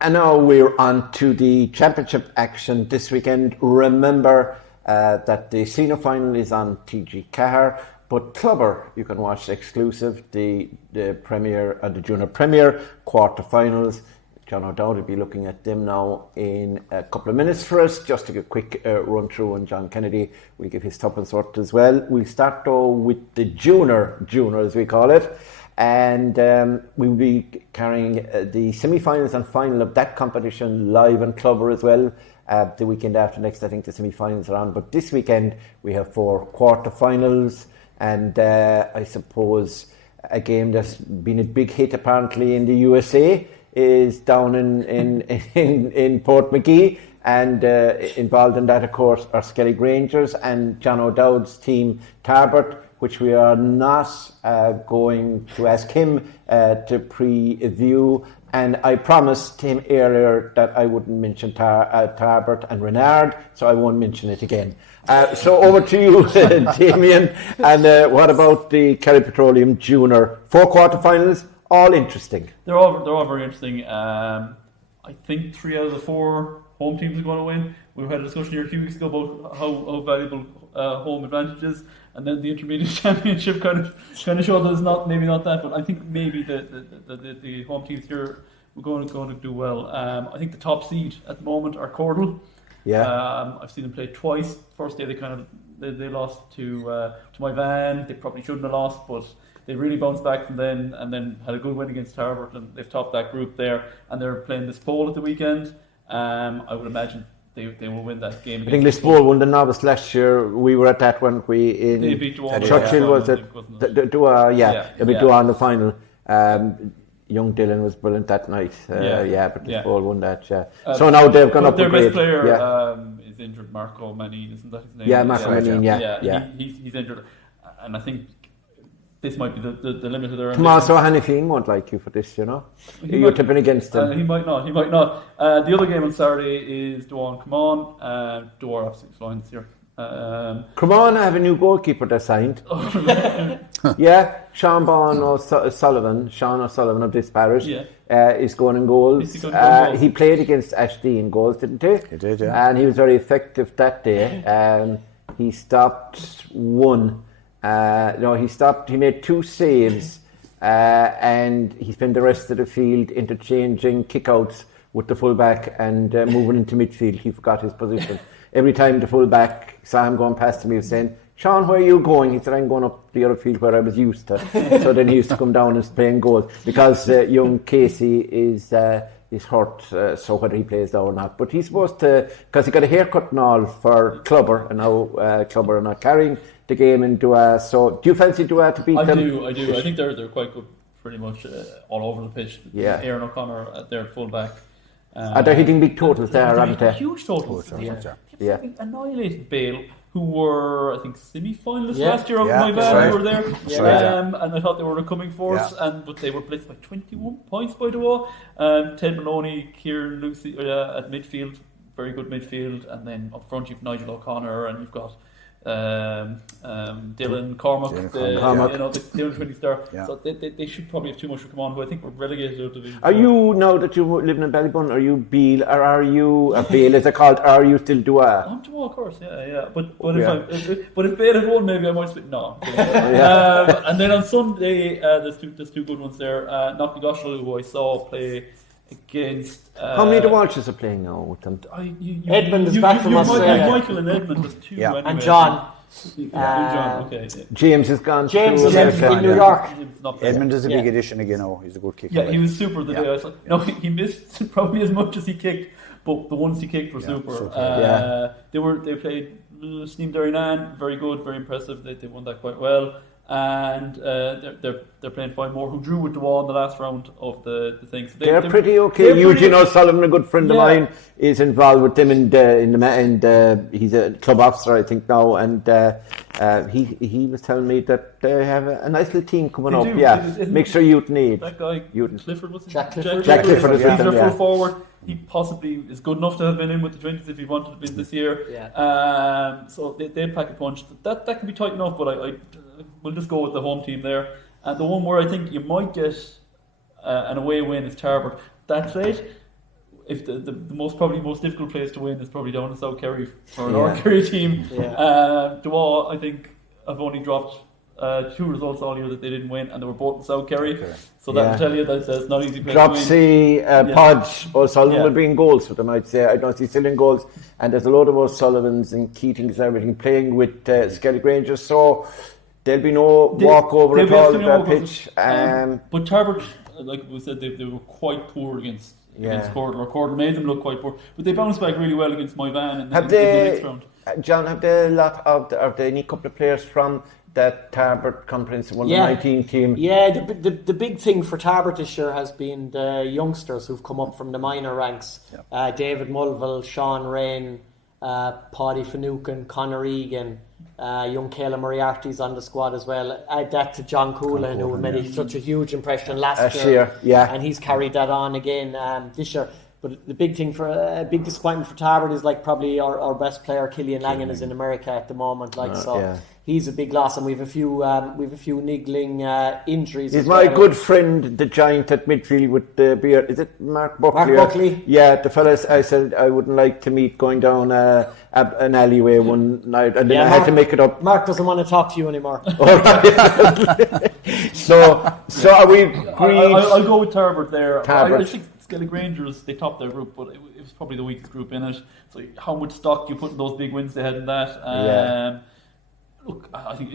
And now we're on to the championship action this weekend. Remember that the senior final is on TG Cahir, but Clubber, you can watch exclusive, the Premier and the Junior Premier quarter-finals. John O'Dowd will be looking at them now in a couple of minutes for us. Just to give a quick run through, and John Kennedy will give his tuppence worth as well. We'll start though with the junior as we call it. And we'll be carrying the semi-finals and final of that competition live on Clubber as well. The weekend after next, I think the semi-finals are on. But this weekend, we have 4 quarter-finals. And I suppose a game that's been a big hit apparently in the USA is down in Port McGee. And involved in that, of course, are Skelly Rangers and John O'Dowd's team, Tarbert, which we are not going to ask him to preview. And I promised him earlier that I wouldn't mention Tarbert and Renard, so I won't mention it again. So over to you, Damian. And what about the Kerry Petroleum Junior 4 quarterfinals? All interesting. They're all very interesting. I think 3 out of the 4 home teams are going to win. We had a discussion here a few weeks ago about how valuable home advantage is, and then the intermediate championship kind of showed that it's not that. But I think maybe the home teams here were going to do well. I think the top seed at the moment are Cordal. Yeah. I've seen them play twice. First day they lost to my van. They probably shouldn't have lost, but they really bounced back from then, and then had a good win against Tarbert, and they've topped that group there. And they're playing this Pole at the weekend. I would imagine they will win that game. I think Lisboa won the novice last year. We were at that one. They beat Dua. Churchill was it? Dua, they beat Dua in the final. Young Dylan was brilliant that night. But Lisboa won that. So now they've gone up. Their a grade. best player is injured. Marco Manin, isn't that his name? Yeah, Marco Manin. He's injured, and I think this might be the limit of their. Tomaso Hannifin won't like you for this, you know. You're tipping against him. He might not. The other game on Saturday is Duan Coman. Duar absolutely flying this year. Coman have a new goalkeeper they signed. Sean O'Sullivan of this parish is going in goals. He played against Ashby in goals, didn't he? He did, yeah. And he was very effective that day. He stopped one. He made 2 saves, and he spent the rest of the field interchanging kickouts with the fullback and moving into midfield. He forgot his position. Every time the fullback saw him going past him, he was saying, "Sean, where are you going?" He said, "I'm going up the other field where I was used to." So then he used to come down and play in goals, because young Casey is hurt, so whether he plays now or not. But he's supposed to, because he got a haircut and all for Clubber, and now Clubber are not carrying the game in Dua. So do you fancy Dua to beat them? I do. I think they're quite good, pretty much all over the pitch. Yeah. Aaron O'Connor at their fullback. They're hitting big totals there, aren't they? Huge totals. Yeah. Annihilated Bale, who were, I think, semi-finalists last year. Yeah, My van, who were there. And I thought they were a coming force, but they were blitzed by 21 points by Dua. Ted Maloney, Kieran Lucy at midfield, very good midfield, and then up front you've Nigel O'Connor, and you've got Dylan Cormac, the under-20 star. Yeah. So they should probably have too much to come on, who I think were relegated out of division. Are you, now that you're living in Ballybun, are you Beale, or are you Bale as I called, are you still Dua? I'm Dua, of course, But if Bale had won, maybe I might split. No. And then on Sunday, there's two good ones there. Knocknagoshel, who I saw play against. How many of the Walshes are playing now with them? Edmund is back from Australia. Michael and Edmund, there's 2 anyway. And John. John, okay. James is gone. James is in New York. Edmund is a big addition again. He's a good kicker. Yeah, he was super the day I saw. He missed probably as much as he kicked, but the ones he kicked were super. They played Sneem Derrynane, very good, very impressive. They won that quite well. And they're playing 5 more who drew with the wall in the last round of the thing. So they're pretty okay. Eugene O'Sullivan, a good friend of mine, is involved with them he's a club officer, I think now, and he was telling me that they have a nice little team coming up. Mixture youth need. That guy Clifford, was it? Jack Clifford is their full forward. He possibly is good enough to have been in with the 20s if he wanted to be this year. So they pack a punch. That can be tight enough, but I we'll just go with the home team there. And the one where I think you might get an away win is Tarbert. That played if the most difficult place to win is probably down in South Kerry for an North Kerry team. Dua, I think, have only dropped 2 results all year that they didn't win, and they were both in South Kerry. Okay. So that will tell you that it's not easy place to win. Dropsy, Podge, O'Sullivan will be in goals with them, I'd say. I don't see still in goals. And there's a load of O'Sullivans and Keatings and everything playing with Skellig Rangers. So there'll be no walkover at all at that pitch. But Tarbert, like we said, they were quite poor against Cordle. Cordle made them look quite poor. But they bounced back really well against Moyvan in the next round. John, have they a couple of players from that Tarbert Comprehensive Under 19 team? Yeah, the big thing for Tarbert this year has been the youngsters who've come up from the minor ranks. Yeah. David Mulville, Sean Rain, Paddy Finucane, Conor Egan, young Kayla Moriarty's on the squad as well. Add that to John Coolan, who made such a huge impression last year. And he's carried that on again this year. But the big thing for big disappointment for Tarbert is like probably our best player, Killian Langan, is in America at the moment. He's a big loss, and we've a few niggling injuries. He's my good friend, the giant at midfield with the beard. Is it Mark Buckley? Mark Buckley. Yeah, the fellas I said I wouldn't like to meet going down an alleyway one night, and then I had to make it up. Mark doesn't want to talk to you anymore. So are we? I'll go with Tarbert there. I think Skellig Rangers, they topped their group, but it was probably the weakest group in it. So how much stock you put in those big wins they had in that? Look, I think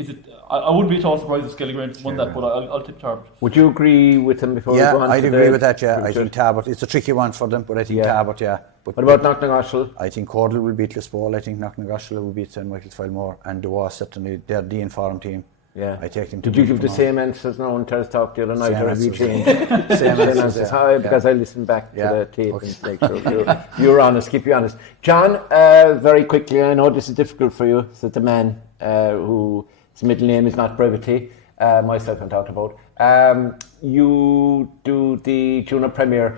I wouldn't be at all surprised if Skellig Rangers won that, but I'll tip Tarbert. Would you agree with him before we go on? I'd agree with that. I think Tarbert. It's a tricky one for them, but I think Tarbert. But what about Knocknagoshel? I think Cordle will beat Lisbol. I think Knocknagoshel will beat St Michael's Filmore, and Dua certainly they're the informed team. Yeah, I take them. Did you give the same answers now in Terrace Talk the other night, or have you changed? Same answers. Because I listened back to the tape and make sure you're honest. Keep you honest, John. Very quickly, I know this is difficult for you. So the man whose middle name is not Brevity, myself I'm talking about. You do the Junior Premier.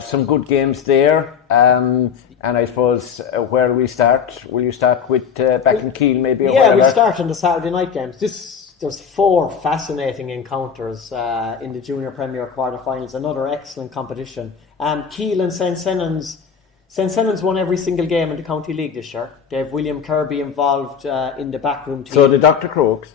Some good games there. And I suppose where do we start? Will you start with back in Kiel maybe? We'll start on the Saturday night games. There's 4 fascinating encounters in the Junior Premier quarterfinals. Another excellent competition. Kiel and St. Senans. St. Senans won every single game in the County League this year. They have William Kirby involved in the backroom team. So the Dr Crokes.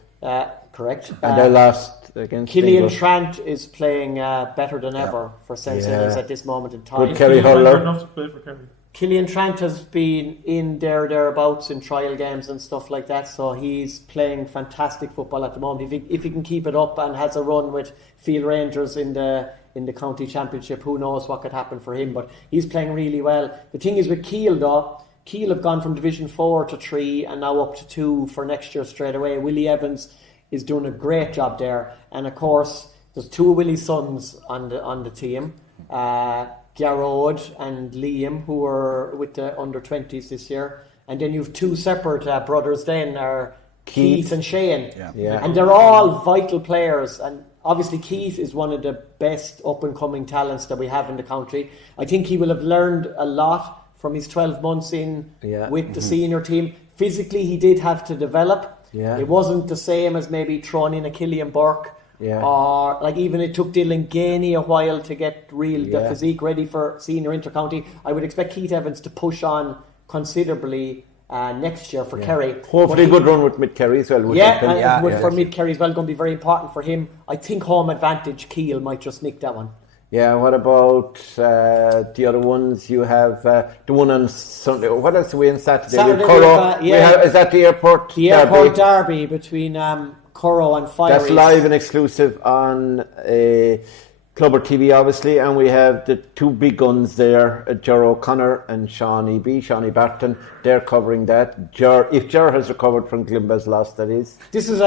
Correct. And they lost against Killian Trant is playing better than ever for St. Senans at this moment in time. Good Kerry Hurler. Enough to play for Kerry. Killian Trant has been in thereabouts in trial games and stuff like that, so he's playing fantastic football at the moment. If he can keep it up and has a run with Field Rangers in the county championship, who knows what could happen for him, but he's playing really well. The thing is with Kiel though, Kiel have gone from Division 4 to 3 and now up to 2 for next year straight away. Willie Evans is doing a great job there, and of course there's 2 of Willie's sons on the team. Garrod and Liam, who are with the under-20s this year. And then you have 2 separate brothers then, are Keith and Shane. Yeah. And they're all vital players. And obviously Keith is one of the best up-and-coming talents that we have in the country. I think he will have learned a lot from his 12 months in with the senior team. Physically, he did have to develop. Yeah. It wasn't the same as maybe throwing in a Killian Burke. Yeah. Or like even it took Dylan Gainey a while to get the physique ready for senior intercounty. I would expect Keith Evans to push on considerably next year for Kerry. Hopefully a good run with Mid Kerry as well. For Mid Kerry as well, going to be very important for him. I think home advantage Kiel might just nick that one. Yeah, what about the other ones? You have the one on Sunday. What else are we on Saturday? Is that the airport derby? The airport derby between Currow and Fire. That's live and exclusive on Clubber TV, obviously, and we have the 2 big guns there, Ger O'Connor and Shawnee Barton. They're covering that. If Ger has recovered from Glimba's loss, that is. This is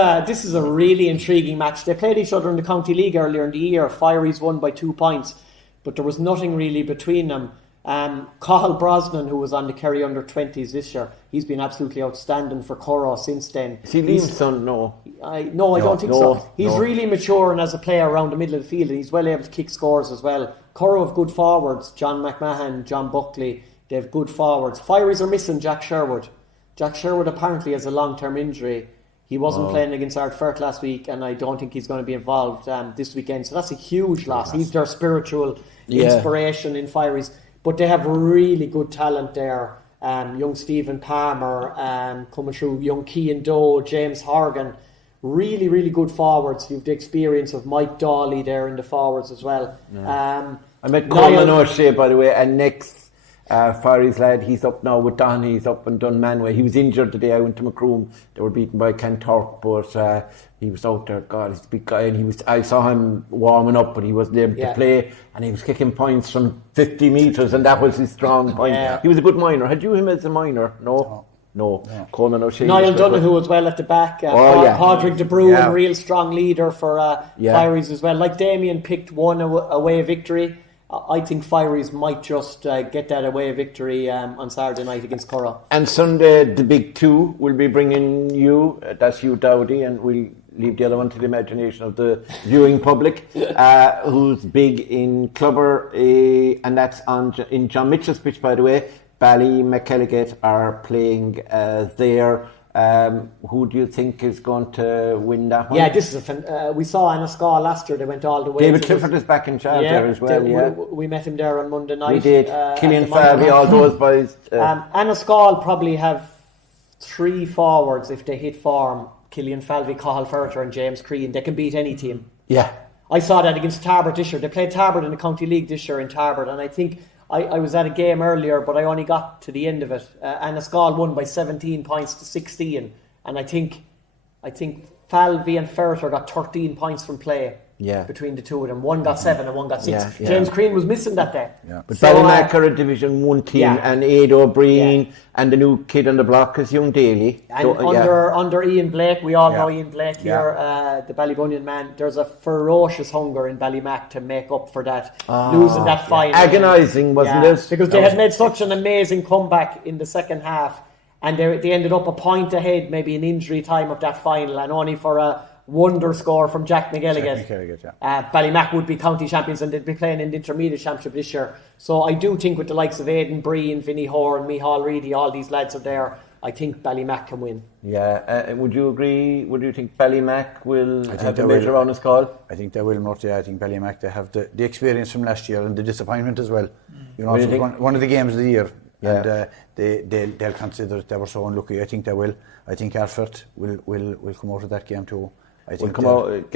a really intriguing match. They played each other in the County League earlier in the year. Fireys won by 2 points, but there was nothing really between them. Cathal Brosnan, who was on the Kerry under-20s this year, he's been absolutely outstanding for Currow since then. Is he Liam's son? No. I don't think so. He's really maturing as a player around the middle of the field, and he's well able to kick scores as well. Currow have good forwards, John McMahon, John Buckley. They have good forwards. Fireys are missing Jack Sherwood. Jack Sherwood apparently has a long-term injury. He wasn't playing against Ardfirth last week, and I don't think he's going to be involved this weekend. So that's a huge loss. He's their spiritual inspiration in Fireys. But they have really good talent there. Young Stephen Palmer coming through, young Cian Doe, James Horgan. Really, really good forwards. You've the experience of Mike Dawley there in the forwards as well. I met Coleman O'Shea, by the way, and next Fiery's lad, he's up now with Don, he's up and done Manway. He was injured the day I went to Macroom. They were beaten by Cantorp, but he was out there. God, he's a big guy, and I saw him warming up, but he wasn't able to play, and he was kicking points from 50 metres, and that was his strong point. He was a good minor. Had you him as a minor? No. Coleman O'Shea. Niall Donoghue as well at the back. Padraig De Bruin, real strong leader for Fieries as well. Like Damian picked one away victory. I think Fieries might just get that away victory on Saturday night against Curragh. And Sunday, the big two will be bringing you, that's you, Dowdy, and we'll leave the other one to the imagination of the viewing public, who's big in Clubber, and that's in John Mitchell's pitch, by the way. Ballymackelligate are playing there. Who do you think is going to win that one? Yeah, this is we saw Anascar last year. They went all the way. David Clifford is back in charge there as well. We met him there on Monday night. We did. Killian Falvey, all those boys. Anascar probably have 3 forwards if they hit form. Killian Falvey, Cathal Ferreter and James Crean. They can beat any team. Yeah. I saw that against Tarbert this year. They played Tarbert in the County League this year in Tarbert, and I think I was at a game earlier, but I only got to the end of it. Anascar won by 17 points to 16, and I think Falvey and Ferreter got 13 points from play. Yeah. Between the two of them. One got 7 and one got 6. James Crean was missing that day. Yeah. But Ballymac are a Division 1 team, and Ade O'Brien and the new kid on the block is young Daly. And under Ian Blake, we all know Ian Blake here, the Ballybunion man, there's a ferocious hunger in Ballymac to make up for that, losing that final. Agonising, wasn't it? Because they had made such an amazing comeback in the second half, and they ended up a point ahead, maybe in injury time of that final, and only for a wonder score from Jack McElligott. Ballymac would be county champions, and they'd be playing in the intermediate championship this year. So I do think with the likes of Aidan Breen, Vinnie Horan, Micheál Reedy, all these lads are there, I think Ballymac can win. Yeah, would you agree? Would you think Ballymac will have a major round of call? I think they will, Mort. I think Ballymac, they have the experience from last year and the disappointment as well. You know, it's one of the games of the year. And they'll consider it. They were so unlucky. I think they will. I think Alfred will come out of that game too.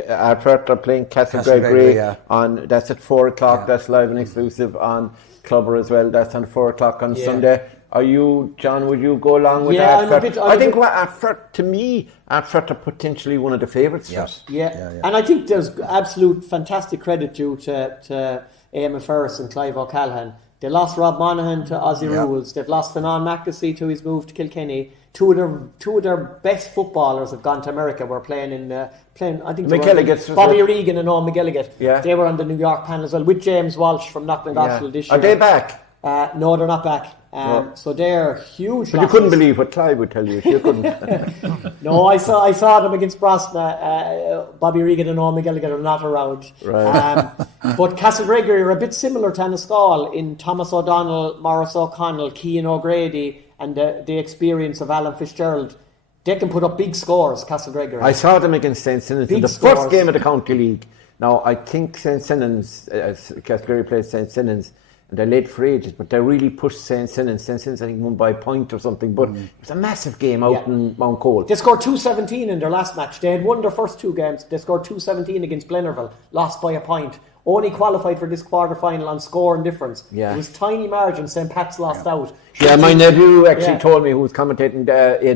Alfred are playing Castle Gregory on. That's at 4:00. Yeah. That's live and exclusive on Clubber as well. That's on 4:00 on Sunday. Are you, John? Would you go along with Alfred? I think Alfred, to me, Alfred are potentially one of the favourites. Yeah. And I think there's absolute fantastic credit due to Eamon Ferris and Clive O'Callaghan. They lost Rob Monaghan to Aussie Rules. They've lost Finan McAsee to his move to Kilkenny. Two of their best footballers have gone to America. We're playing. I think Bobby Regan and Owen McGilligan. Yeah. They were on the New York panel as well with James Walsh from Knocknagoshel this year. Are they back? No, they're not back. So they're huge. But you couldn't believe what Clive would tell you. You couldn't. No, I saw them against Brosna. Bobby Regan and Owen McGilligan are not around. Right. But Castle Gregory are a bit similar to Anascar in Thomas O'Donnell, Maurice O'Connell, Cian O'Grady, and the experience of Alan Fitzgerald. They can put up big scores, Castle Gregory. I saw them against St. Sinnans in the first game of the County League. Now, I think St. Sinnans, Castle Gregory played St. Sinnans, and they're late for ages, but they really pushed St. Sinnans. St. Sinnans, I think, won by a point or something, but it was a massive game out in Mount Cole. They scored 217 in their last match. They had won their first 2 games. They scored 217 against Blennerville, lost by a point. Only qualified for this quarter-final on score and difference. Yeah. It was tiny margin. St. Pat's lost out. Yeah, my nephew actually told me, who was commentating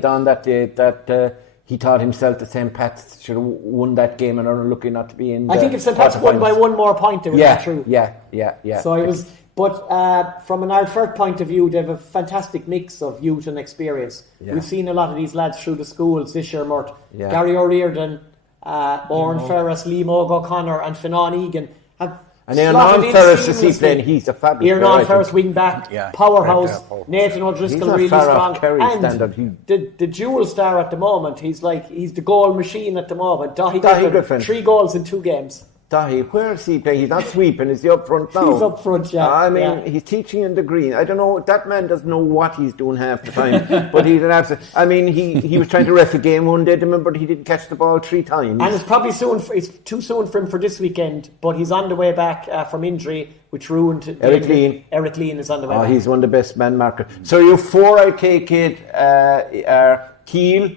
on that day, that he thought himself that St. Pat's should have won that game and are lucky not to be in. I think if St. Pat's won by 1 more point, it would be true. Yeah. So it was. But from an Ardfert point of view, they have a fantastic mix of youth and experience. Yeah. We've seen a lot of these lads through the schools this year, Mort. Yeah. Gary O'Riordan, Oren Ferris, Liam O'Connor and Finan Egan have. And Aaron Ferris is he playing? He's a fabulous player. Aaron Ferris wing back, powerhouse. Nathan O'Driscoll really strong. And the dual star at the moment, he's the goal machine at the moment. Dahi Griffin. 3 goals in 2 games. Dahi, where is he playing? He's not sweeping, is he up front now? He's up front, yeah. I mean, he's teaching in the green. I don't know, that man doesn't know what he's doing half the time. But he's an absolute... I mean, he was trying to ref a game one day, remember, he didn't catch the ball 3 times. And it's probably it's too soon for him for this weekend, but he's on the way back from injury, which ruined... Eric Lean. Eric Lean is on the way back. He's one of the best man markers. So you 4, I take it, are Keele,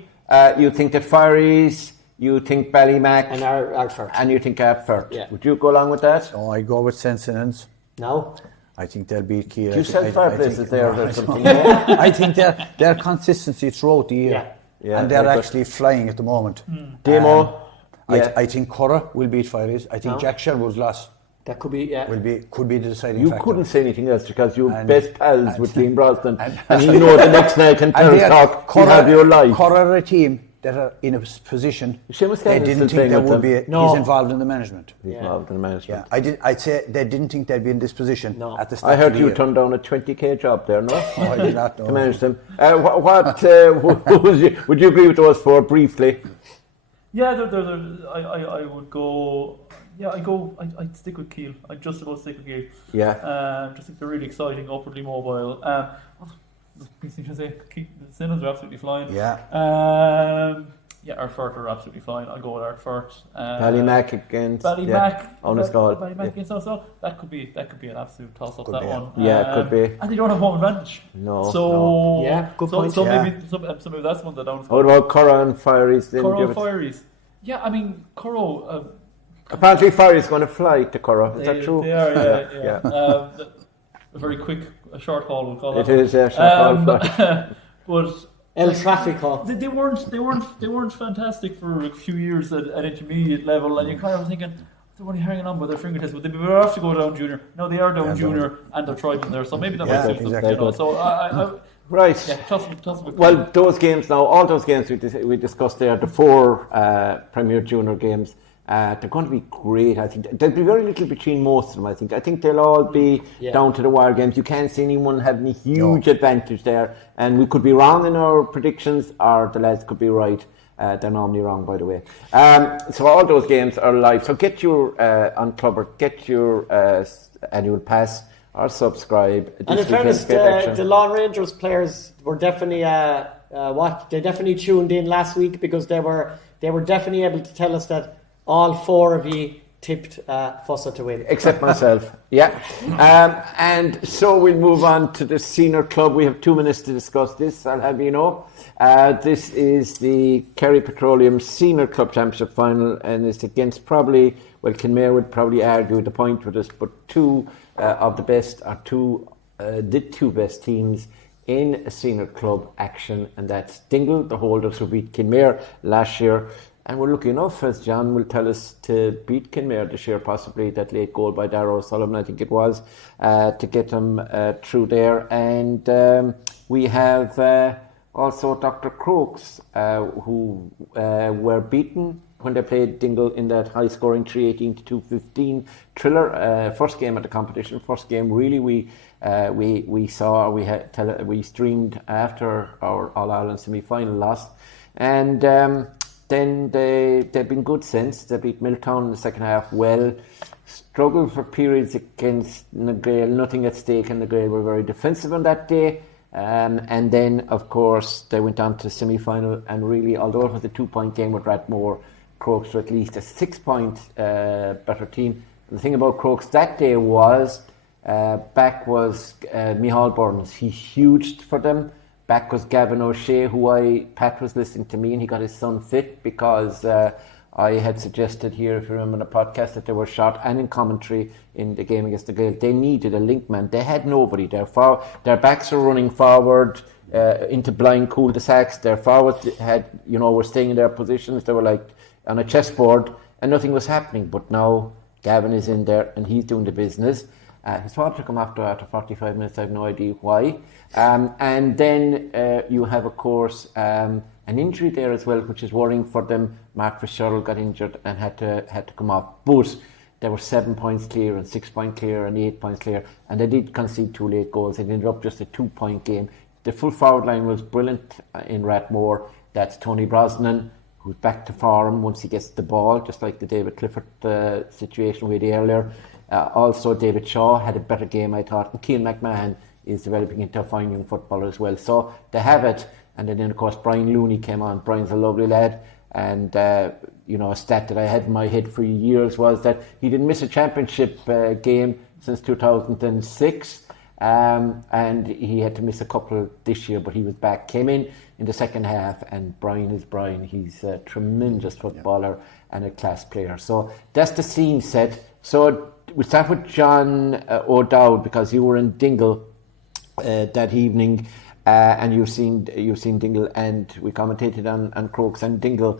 you think that Fireys... You think Ballymac and Ardfert. And you think Ardfert. Yeah. Would you go along with that? Oh, I go with St. Sinans. No. I think they'll beat Keele. Do you sell fireplaces there or something? I think their consistency throughout the year. Yeah, and they're actually flying at the moment. Demo. I think Curra will beat Fireys. I think Jack Sherwood's loss that could be could be the deciding factor. You couldn't say anything else because you're best pals with Liam Brosnan and you know the next night can tell talk you have your life. Curra are a team that are in a position they didn't think there would be he's involved in the management. He's involved in the management. Yeah, I'd say they didn't think they'd be in this position at the start. I heard of the you year. turned down a 20k job there, no? I did not know. To manage them. Would you agree with those 4 briefly? Yeah, I would go. Yeah, I'd stick with Keele. I'd just about stick with Keele. Yeah. Just think they're really exciting, upwardly mobile. The Sinners are absolutely flying. Yeah. Ardfert are absolutely fine. I'll go with Ardfert. Ballymac against Ballymac against us. That could be an absolute toss up. That one. Yeah, it could be. And they don't have home advantage. No. So good point. So maybe that's one that don't. What about Curra and Fireys then? Curra and Fireys. Yeah, I mean Curra. Apparently Fireys is going to fly to Curra. Is that true? They are. Yeah. A very quick, short haul. We'll call it. It is a short haul. But El Tráfico. They weren't fantastic for a few years at intermediate level, and you kind of thinking they're only hanging on by their fingertips. Would they be better off to go down junior? No, they are down junior, and they're thriving there. So maybe that might suit them. You know? So right. Yeah, toss well, those games now, all those games we discussed there, the 4 Premier Junior games. They're going to be great, I think. There'll be very little between most of them, I think. I think they'll all be down to the wire games. You can't see anyone having a huge advantage there. And we could be wrong in our predictions, or the lads could be right. They're normally wrong, by the way. So all those games are live. So get your, on Clubber, get your annual pass or subscribe. And in fairness, the Lawn Rangers players were definitely, they definitely tuned in last week because they were definitely able to tell us that all 4 of you tipped Fossa to win. Except myself, yeah. And so we'll move on to the senior club. We have 2 minutes to discuss this, I'll have you know. This is the Kerry Petroleum Senior Club Championship Final, and it's against probably, well, Kinmare would probably argue the point with us, but 2 of the best, or the 2 best teams in a senior club action, and that's Dingle, the holders who beat Kinmare last year. And we're lucky enough, as John will tell us, to beat Kinmare this year, possibly that late goal by Darrow Sullivan, I think it was, to get them through there. And we have also Dr Crokes, who were beaten when they played Dingle in that high-scoring 318 to 215 thriller. First game at the competition, first game really we saw, we streamed after our All-Ireland semi-final loss. And then they've been good since. They beat Milltown in the second half well. Struggled for periods against Nagrail, nothing at stake, and Nagrail were very defensive on that day. And then, of course, they went on to the semi-final, and really, although it was a 2-point game with Rathmore, Crokes were at least a 6-point better team. And the thing about Crokes that day was, back was Micheál Burns. He huged for them. Back was Gavin O'Shea, Pat was listening to me, and he got his son fit because I had suggested here, if you remember in the podcast, that they were shot, and in commentary in the game against the Gael, they needed a linkman. They had nobody. Their backs are running forward into blind cul-de-sacs. Their forwards were staying in their positions. They were like on a chessboard, and nothing was happening. But now Gavin is in there, and he's doing the business. His father took him after 45 minutes. I have no idea why. And then you have, of course, an injury there as well, which is worrying for them. Mark Fitzgerald got injured and had to come off. But they were 7 points clear and 6 points clear and 8 points clear, and they did concede 2 late goals. It ended up just a 2-point game. The full forward line was brilliant in Rathmore. That's Tony Brosnan, who's back to form once he gets the ball, just like the David Clifford situation we had earlier. Also, David Shaw had a better game, I thought, and Keane McMahon is developing into a fine young footballer as well. So they have it, and then of course Brian Looney came on. Brian's a lovely lad, and a stat that I had in my head for years was that he didn't miss a championship game since 2006. And he had to miss a couple this year, but he was back. Came in the second half, and Brian is Brian. He's a tremendous footballer and a class player. So that's the scene set. So we start with John O'Dowd, because you were in Dingle that evening, and you've seen Dingle, and we commentated on Crokes and Dingle.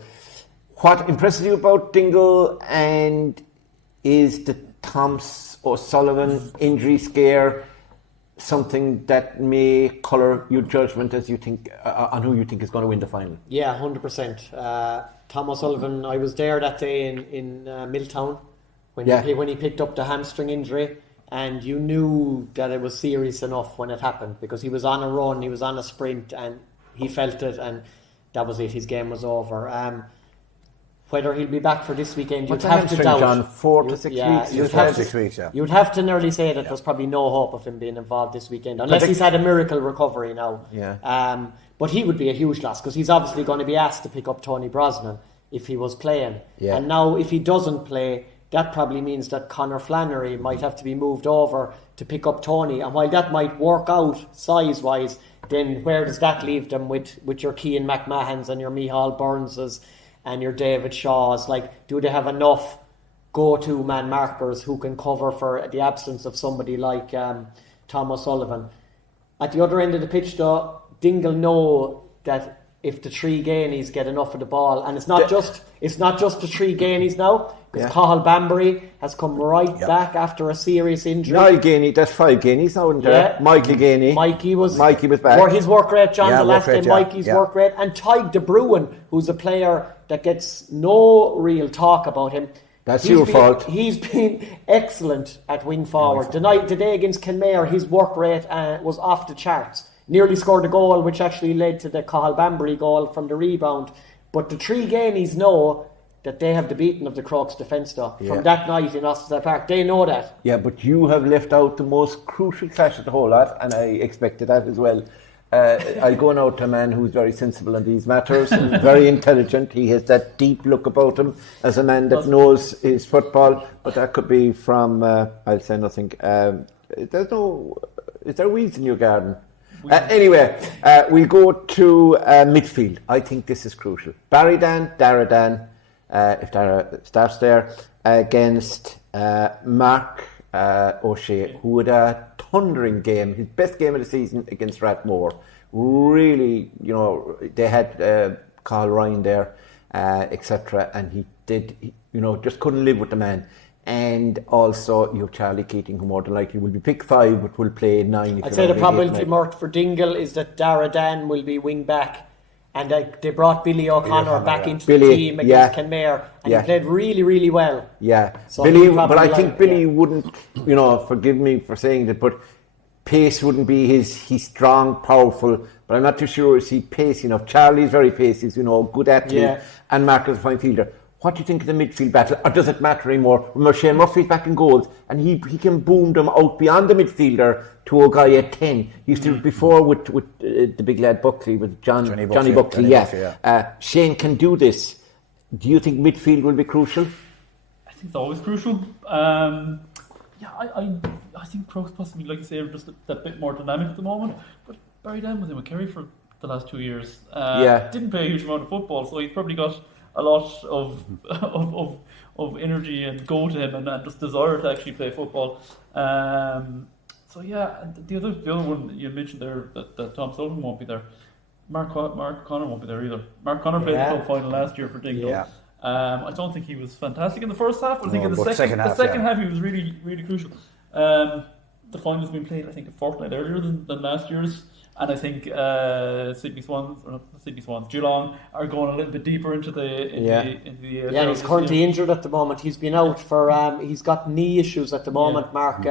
What impresses you about Dingle, and is the Thomas O'Sullivan injury scare something that may colour your judgment as you think on who you think is going to win the final? Yeah, 100%. Tom O'Sullivan, I was there that day in Milltown when he picked up the hamstring injury, and you knew that it was serious enough when it happened, because he was on a run, he was on a sprint, and he felt it, and that was it. His game was over. Whether he'll be back for this weekend, you'd have to doubt. John, 4 to 6 weeks. You'd have to nearly say that there's probably no hope of him being involved this weekend, unless he's had a miracle recovery now. Yeah. But he would be a huge loss, because he's obviously going to be asked to pick up Tony Brosnan if he was playing. Yeah. And now, if he doesn't play, that probably means that Conor Flannery might have to be moved over to pick up Tony. And while that might work out size-wise, then where does that leave them with your Keane McMahons and your Micheál Burnses and your David Shaws? Like, do they have enough go-to man markers who can cover for the absence of somebody like Tom O'Sullivan? At the other end of the pitch, though, Dingle know that if the three Gainies get enough of the ball, and it's not just the three Gainies now, because Cathal Bambury has come back after a serious injury. Niall Gainey, that's 5 Gainies now, isn't there? Michael Gainey. Mikey was back. Or his work rate, John, the last time Mikey's work rate. And Tig de Bruin, who's a player that gets no real talk about him. That's your fault. He's been excellent at wing forward. The day against Kenmare, his work rate was off the charts. Nearly scored a goal, which actually led to the Cathal Bambury goal from the rebound. But the three Gainies know that they have the beating of the Crokes defence from that night in Osterstall Park. They know that. Yeah, but you have left out the most crucial clash of the whole lot, and I expected that as well. I go now to a man who's very sensible on these matters and very intelligent. He has that deep look about him as a man that knows his football, but that could be from, I'll say nothing. Is there weeds in your garden? Anyway, we go to midfield. I think this is crucial. Dara Dan, if Dara starts there, against Mark O'Shea, who had a thundering game, his best game of the season against Rathmore. Really, they had Carl Ryan there, etc., and he just couldn't live with the man. And also, you have Charlie Keating, who more than likely will be pick 5, but will play 9. I'd say the probability, Mort, for Dingle is that Dara Dan will be wing back. And they brought Billy O'Connor back into the team against Kenmare, and he played really, really well. Yeah, so Billy, but I think Billy wouldn't, forgive me for saying that, but pace wouldn't be he's strong, powerful, but I'm not too sure is he pacey enough. Charlie's very pacey, good athlete, and Mark is a fine fielder. What do you think of the midfield battle, or does it matter anymore? Remember, Shane Murphy's back in goals, and he can boom them out beyond the midfielder to a guy at 10. He used to before with the big lad Buckley, with Johnny Buckley. Shane can do this. Do you think midfield will be crucial? I think it's always crucial. I think Crokes possibly, like you say, are just a bit more dynamic at the moment. But Barry Dan was in Kerry for the last 2 years. Didn't play a huge amount of football, so he's probably got a lot of energy and go to him, and just desire to actually play football. The other one you mentioned there, that Tom Sullivan won't be there. Mark Connor won't be there either. Mark Connor played the club final last year for Dingle. Yeah. I don't think he was fantastic in the first half, but I think in the second half he was really, really crucial. The final's been played, I think, a fortnight earlier than last year's. And I think Geelong are going a little bit deeper into the he's currently injured at the moment. He's been out for he's got knee issues at the moment, Mark.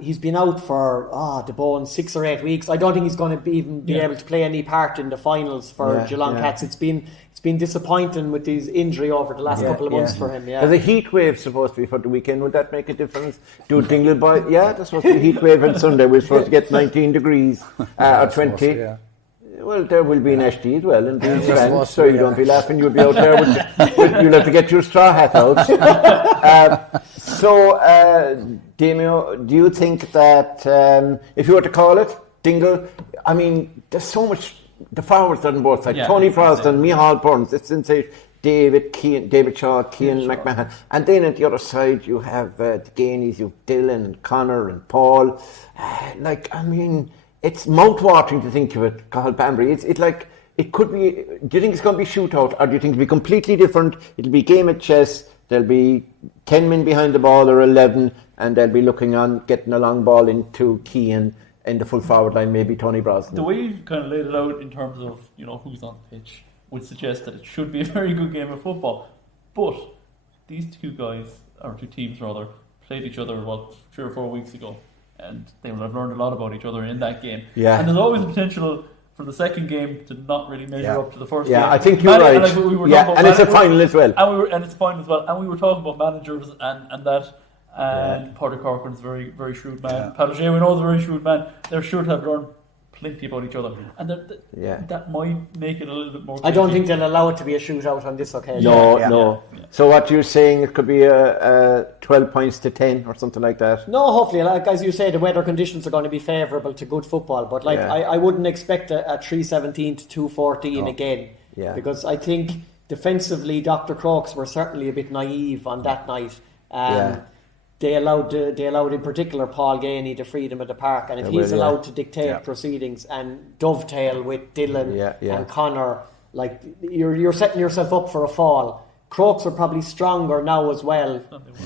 He's been out for the Bones 6 or 8 weeks. I don't think he's going to even be able to play any part in the finals for Geelong Cats. It's been disappointing with his injury over the last couple of months for him. Yeah. There's a heat wave supposed to be for the weekend. Would that make a difference? Do Dingle boy? Yeah, there's supposed to be a heat wave on Sunday. We're supposed to get 19 degrees or 20. Well, there will be an SD as well, and so you don't be laughing. You'll be out there you'll have to get your straw hat out. Damian, do you think that if you were to call it Dingle, I mean, there's so much. The forwards on both sides. Tony Froston, Micheál Burns, it's insane. David Shaw, Cian McMahon, and then at the other side you have the Gainies, you have Dylan, Connor, and Paul. It's mouth-watering to think of it, Cathal Banbury. It's like, it could be, do you think it's going to be shootout, or do you think it'll be completely different? It'll be game of chess, there'll be 10 men behind the ball or 11, and they'll be looking on, getting a long ball into Cian, in the full forward line, maybe Tony Brosnan. The way you've kind of laid it out in terms of, who's on the pitch would suggest that it should be a very good game of football. But these two teams played each other, 3 or 4 weeks ago. And they will have learned a lot about each other in that game. Yeah. And there's always the potential for the second game to not really measure up to the first game. Yeah, I think you're right. And it's a final as well. And it's a final as well. And we were talking about managers and that. And Pádraig Corcoran's a very, very shrewd man. Yeah. Pat O'Shea, we know, is a very shrewd man. They're sure to have learned plenty about each other. And that might make it a little bit more... I don't think they'll allow it to be a shootout on this occasion. No. So what you're saying, it could be a 12 points to 10 or something like that? No, hopefully. Like, as you say, the weather conditions are going to be favourable to good football. But I wouldn't expect a 3-17 to 2-14 again. Yeah. Because I think defensively, Dr Crokes were certainly a bit naive on that night. They allowed in particular Paul Gainey the freedom of the park, and if he's allowed to dictate proceedings and dovetail with Dylan and Connor, like you're setting yourself up for a fall. Crokes are probably stronger now as well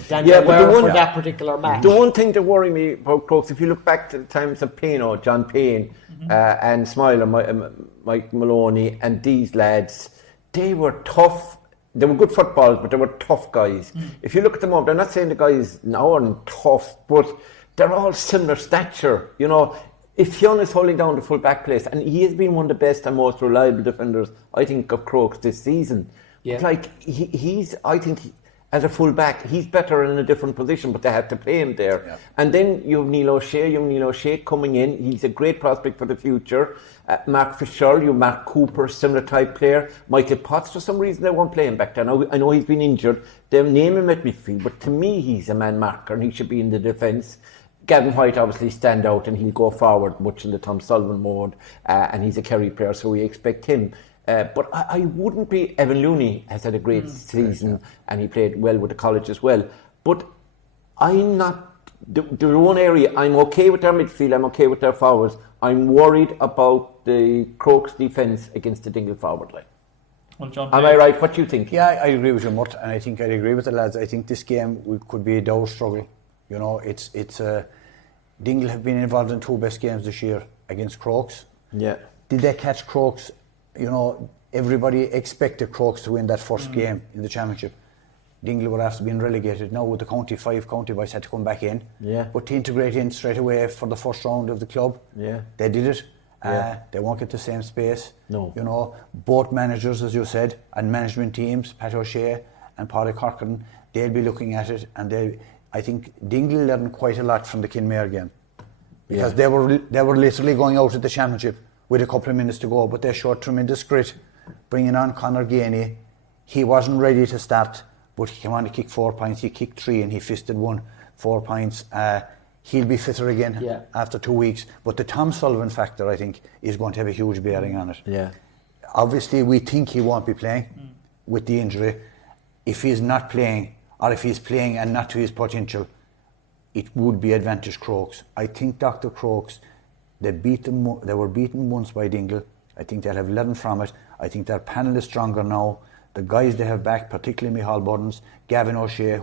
than they were for that particular match. The one thing that worries me about Crokes, if you look back to the times of John Payne and Smile and Mike Maloney and these lads, they were tough. They were good footballers, but they were tough guys. If you look at them up, they're not saying the guys now are tough, but they're all similar stature. If Fionn is holding down the full back place, and he has been one of the best and most reliable defenders, I think, of Crokes this season. Yeah. Like I think as a full back, he's better in a different position, but they had to play him there. Yeah. And then you have Neil O'Shea coming in. He's a great prospect for the future. Mark Fisher, Mark Cooper, similar type player. Michael Potts, for some reason they won't play him back there. I know he's been injured. They name him at midfield, but to me he's a man marker and he should be in the defence. Gavin White obviously stand out and he'll go forward much in the Tom Sullivan mode, and he's a Kerry player, so we expect him. But I wouldn't be... Evan Looney has had a great season and he played well with the college as well. But I'm not... The one area, I'm okay with their midfield, I'm okay with their forwards. I'm worried about the Crokes defence against the Dingle forward line. Well, John, am I right? What do you think? Yeah, I agree with you, Mort, and I think I agree with the lads. I think this game could be a dour struggle. It's Dingle have been involved in 2 best games this year against Crokes. Yeah. Did they catch Crokes? Everybody expected Crokes to win that first game in the championship. Dingle would have to been relegated. Now with the county boys had to come back in. Yeah. But to integrate in straight away for the first round of the club, they did it. They won't get the same space. No. Both managers, as you said, and management teams, Pat O'Shea and Pádraig Corcoran, they'll be looking at it, and I think Dingle learned quite a lot from the Kinmare game, because they were literally going out at the championship with a couple of minutes to go, but they showed tremendous grit, bringing on Conor Gainey. He wasn't ready to start, but he came on to kick 4 points. He kicked 3 and he fisted 4 points. He'll be fitter again after 2 weeks. But the Tom Sullivan factor, I think, is going to have a huge bearing on it. Yeah. Obviously, we think he won't be playing with the injury. If he's not playing, or if he's playing and not to his potential, it would be advantage Crokes. I think Dr Crokes, they were beaten once by Dingle. I think they'll have learned from it. I think their panel is stronger now. The guys they have back, particularly Micheál Burns, Gavin O'Shea,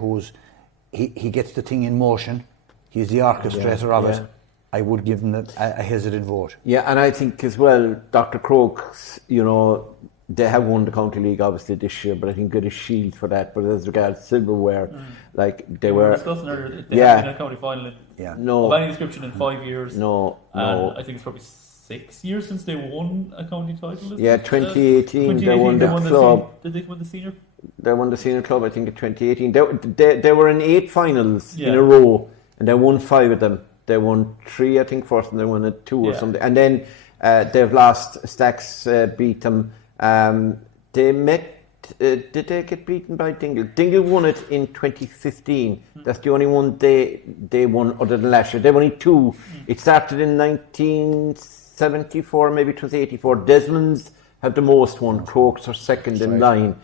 he gets the thing in motion. He's the orchestrator of it. I would give him a hesitant vote. Yeah, and I think as well, Dr Crokes, they have won the County League obviously this year, but I think got a shield for that. But as regards silverware, like they were discussing earlier, they haven't been in a county final of any description in 5 years. No. I think it's probably 6 years since they won a county title. Yeah, 2018 they won the club. Did they win the senior? They won the senior club, I think, in 2018. They were in 8 finals in a row, and they won 5 of them. They won 3, I think, first, and they won 2 or something. And then they've lost. Stacks beat them. They met. Did they get beaten by Dingle? Dingle won it in 2015. That's the only one they won other than last year. They won only 2. It started in 1974, maybe it was 84. Desmond's have the most one. Crokes are second in line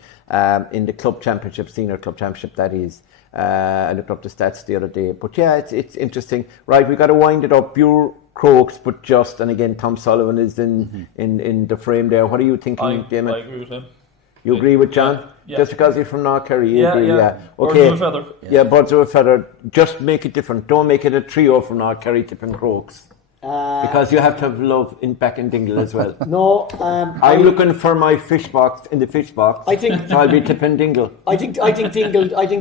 in the club championship, senior club championship, that is. I looked up the stats the other day. But yeah, it's interesting. Right, we've got to wind it up. Pure Crokes, but just, and again, Tom Sullivan is in the frame there. What are you thinking, Damon? I agree with him. You agree with John? Yeah. Just because you're from North Kerry, you agree? Yeah. Okay. Birds of a feather. Yeah, birds of a feather. Just make it different. Don't make it a trio from North Kerry tipping Crokes. Because you have to have love back in Dingle as well. No, I'm looking for my fish box in the fish box. I think so I'll be tipping Dingle. I think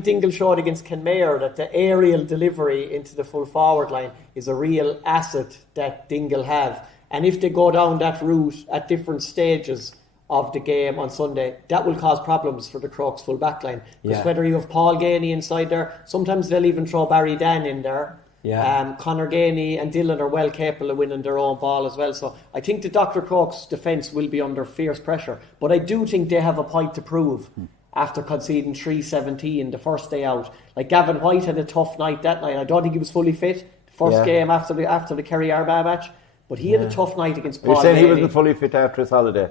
Dingle showed against Kenmare that the aerial delivery into the full forward line is a real asset that Dingle have. And if they go down that route at different stages of the game on Sunday, that will cause problems for the Crokes full back line. Because whether you have Paul Ganey inside there, sometimes they'll even throw Barry Dan in there. Yeah. Conor Ganey and Dylan are well capable of winning their own ball as well. So I think the Dr. Crokes defence will be under fierce pressure. But I do think they have a point to prove after conceding 3-17 the first day out. Like Gavin White had a tough night that night. I don't think he was fully fit the first game after the Kerry Armagh match. But he had a tough night against Paul Ganey. You said he wasn't fully fit after his holiday.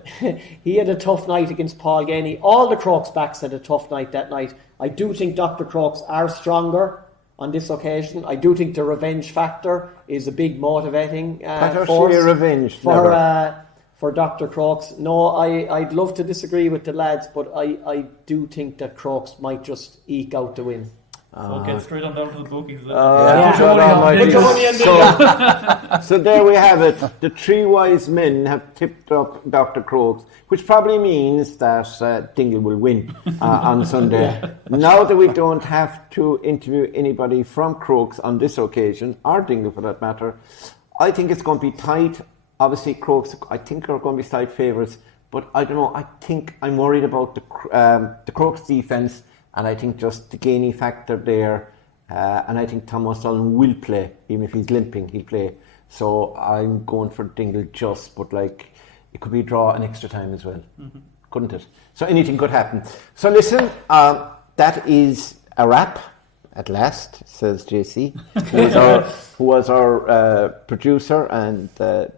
He had a tough night against Paul Ganey. All the Crokes backs had a tough night that night. I do think Dr. Crokes are stronger on this occasion. I do think the revenge factor is a big motivating force revenge for Dr. Crokes. No, I'd love to disagree with the lads, but I do think that Crokes might just eke out the win. So get straight on down to the bookies. So there we have it. The 3 wise men have tipped up Dr. Crokes, which probably means that Dingle will win on Sunday. Now that we don't have to interview anybody from Crokes on this occasion, or Dingle for that matter, I think it's going to be tight. Obviously, Crokes, I think, are going to be slight favourites, but I don't know. I think I'm worried about the Crokes defence. And I think just the Ganey factor there, and I think Tom O'Sullivan will play, even if he's limping, he'll play. So I'm going for Dingle but like, it could be a draw an extra time as well, couldn't it? So anything could happen. So listen, that is a wrap at last, says JC, who was our producer and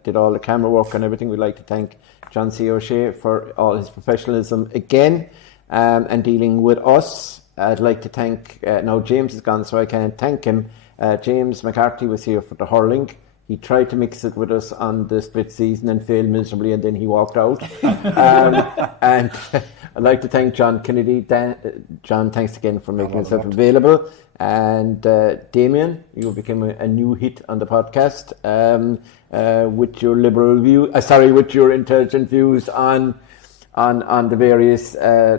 did all the camera work and everything. We'd like to thank John C. O'Shea for all his professionalism again. And dealing with us. I'd like to thank, now James is gone so I can't thank him. James McCarthy was here for the hurling. He tried to mix it with us on the split season and failed miserably, and then he walked out. And I'd like to thank John Kennedy. John, thanks again for making yourself available. And Damian, you became a new hit on the podcast with your with your intelligent views on the various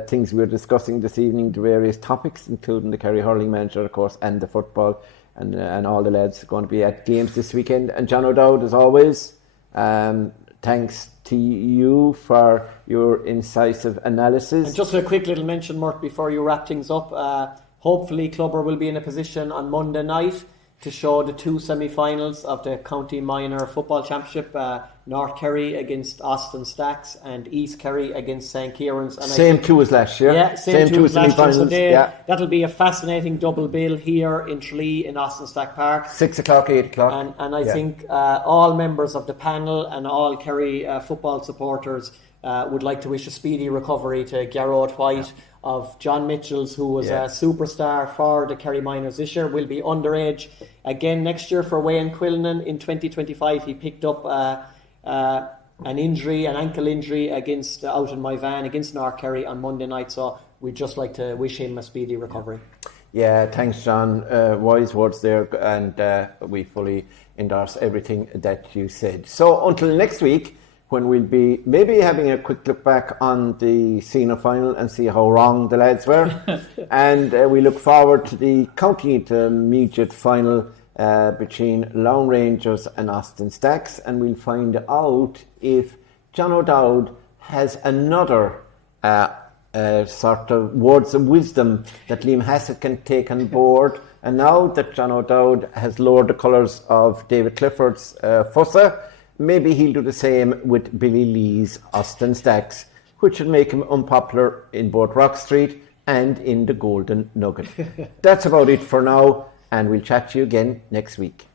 things we're discussing this evening, the various topics, including the Kerry hurling manager, of course, and the football, and all the lads are going to be at games this weekend. And John O'Dowd, as always, thanks to you for your incisive analysis. And just a quick little mention, Mort, before you wrap things up. Hopefully Clubber will be in a position on Monday night to show the 2 semi-finals of the County Minor Football Championship, North Kerry against Austin Stacks and East Kerry against St. Kieran's. And same 2 as last year. Yeah, same 2 as last year. So that'll be a fascinating double bill here in Tralee in Austin Stack Park. 6 o'clock, 8 o'clock. And I think all members of the panel and all Kerry football supporters would like to wish a speedy recovery to Garrod White, of John Mitchells, who was a superstar for the Kerry Miners this year, will be underage again next year for Wayne Quillinan. In 2025 he picked up an ankle injury out in my van against North Kerry on Monday night, so we'd just like to wish him a speedy recovery. Yeah, thanks John, wise words there, and we fully endorse everything that you said. So until next week, when we'll be maybe having a quick look back on the senior final and see how wrong the lads were. And we look forward to the county intermediate final between Lone Rangers and Austin Stacks, and we'll find out if John O'Dowd has another sort of words of wisdom that Liam Hassett can take on board. And now that John O'Dowd has lowered the colours of David Clifford's Fossa, maybe he'll do the same with Billy Lee's Austin Stacks, which would make him unpopular in both Rock Street and in the Golden Nugget. That's about it for now, and we'll chat to you again next week.